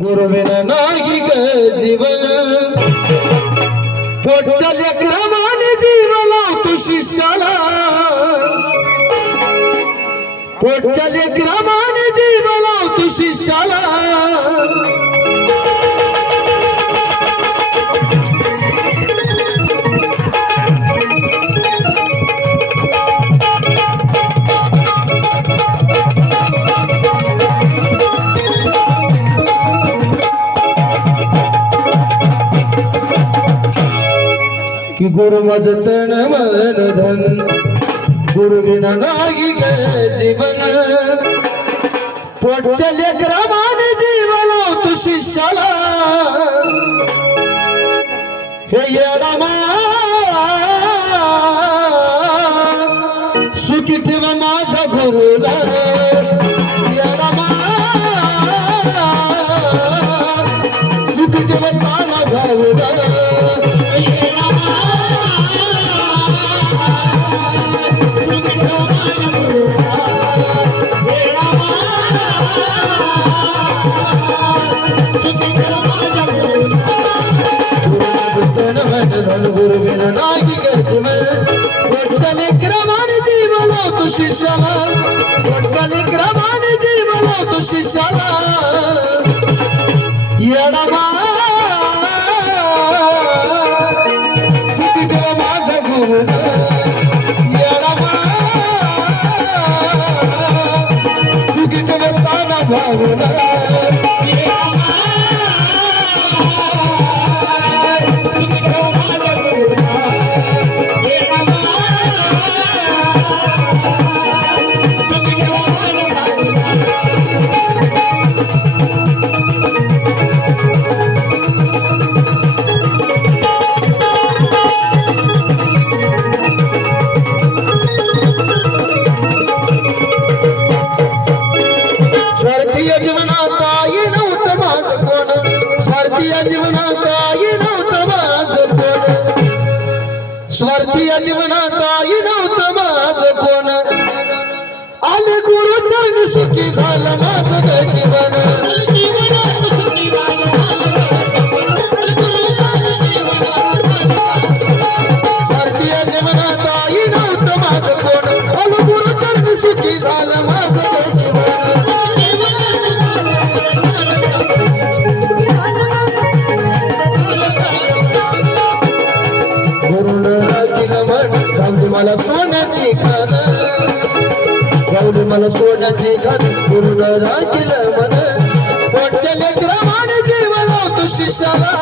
गुरुविना नाही ग जीवन पोटच्या लेकरामाने जीव लावतो शिष्याला पोटच्या लेकरामाने जीव लावतो शिष्याला कि गुरु माझ तन मन धन गुरुविना नाही ग जीवन पोटच्या लेकरामाने जीव लावतो शिष्याला हे येडामा सुखी ठेवा माझ्या गुरुला येडामा सुखी ठेवा ताला भाऊला गुरुविना नाही ग जीवन पोटच्या लेकरामाने जीव लावतो शिष्याला पोटच्या लेकरामाने जीव लावतो शिष्याला येडामा सुखी ठेवा माझ्या गुरुला येडामा सुखी ठेवा ताना भाऊला स्वार्थी जीवनात काही नव्हतं माझं कोण स्वार्थी जीवनात काही नव्हतं माझं कोण स्वार्थी जीवनात काही नव्हतं माझं कोण आले गुरु चरणी सुखी झालं माझं ग जीवन स्वार्थी जीवनात काही नव्हतं माझं कोण आले गुरु चरणी सुखी झालं माझं ग जीवन मला सोन्याची खान गावली मला सोन्याची खान गुरुन राखील मन पोटच्या लेकरामाने जीव लावतो शिष्याला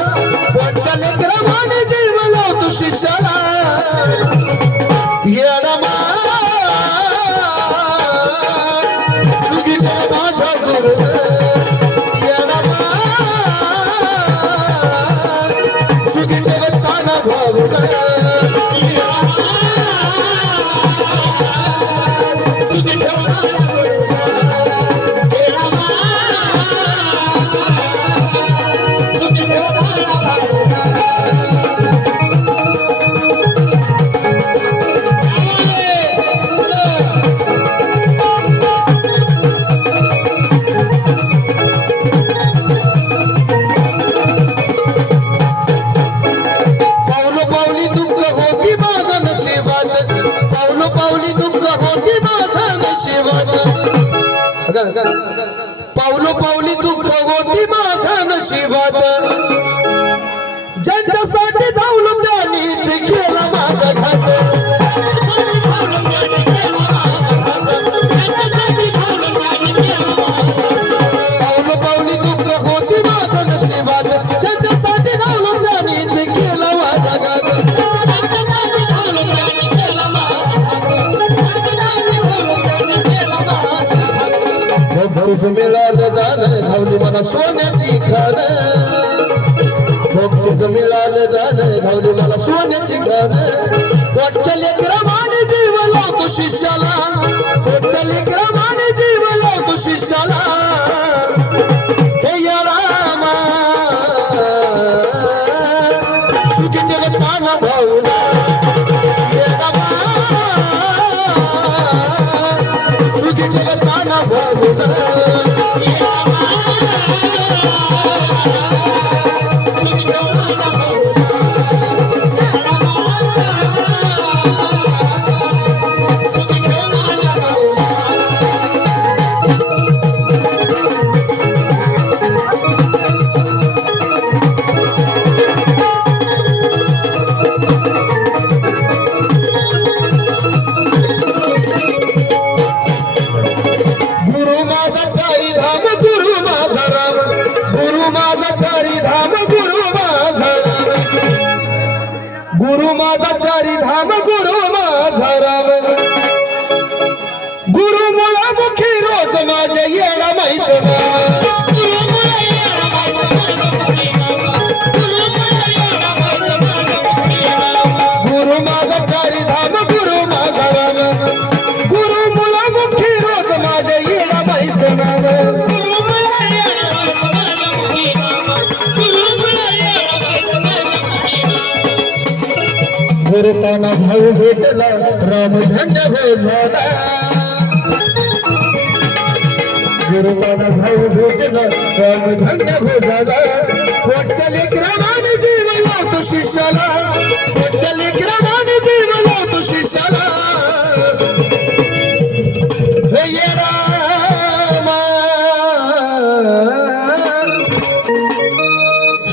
पोटच्या लेकरामाने जीव लावतो शिष्याला येडामा सुखी ठेवा माझ्या गुरुला येडामा सुखी ठेवा ताना भाऊला पावलो पावली दुःख होती माझ्या नशिबात ज्यांच्यासाठी धावलो त्यांनीच केला माझा घात पावलो पावली दुःख होती माझ्या नशिबात ज्यांच्यासाठी धावलो त्यांनीच केला माझा घात भक्तीच मिळालं जाणं घावली मला सोन्याची खान भक्तीच मिळालं जाणं घावली मला सोन्याची खान पोटच्या लेकरामाने जीव लावतो शिष्याला पोटच्या लेकरामाने जीव लावतो शिष्याला हे येडामा सुखी ठेवा ताना भाऊला येडामा सुखी ठेवा ताना भाऊला गुरु माझा चारी धाम गुरु माझा गुरु माझा चारी धाम गुरु माझा राम गुरु मुळा मुखी रोज माझे येणा माहीच गुरु माझा चारी धाम गुरु माझा राम गुरु मुळा मुखी रोज माझे येणा माहीच नाम गुरुताना भाऊ भेटला राम धन्य हो झाला गुरुताना भाऊ भेटला राम धन्य हो झाला पोटच्या लेकराने जीव लावतो शिष्याला पोटच्या लेकराने जीव लावतो शिष्याला हे ये रामा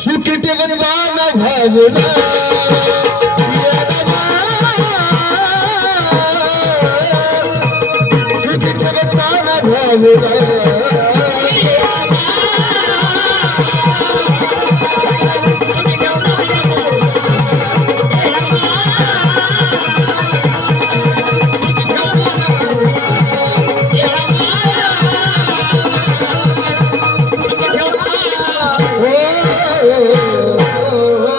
सुखी ठेवून बाणा भावला Oh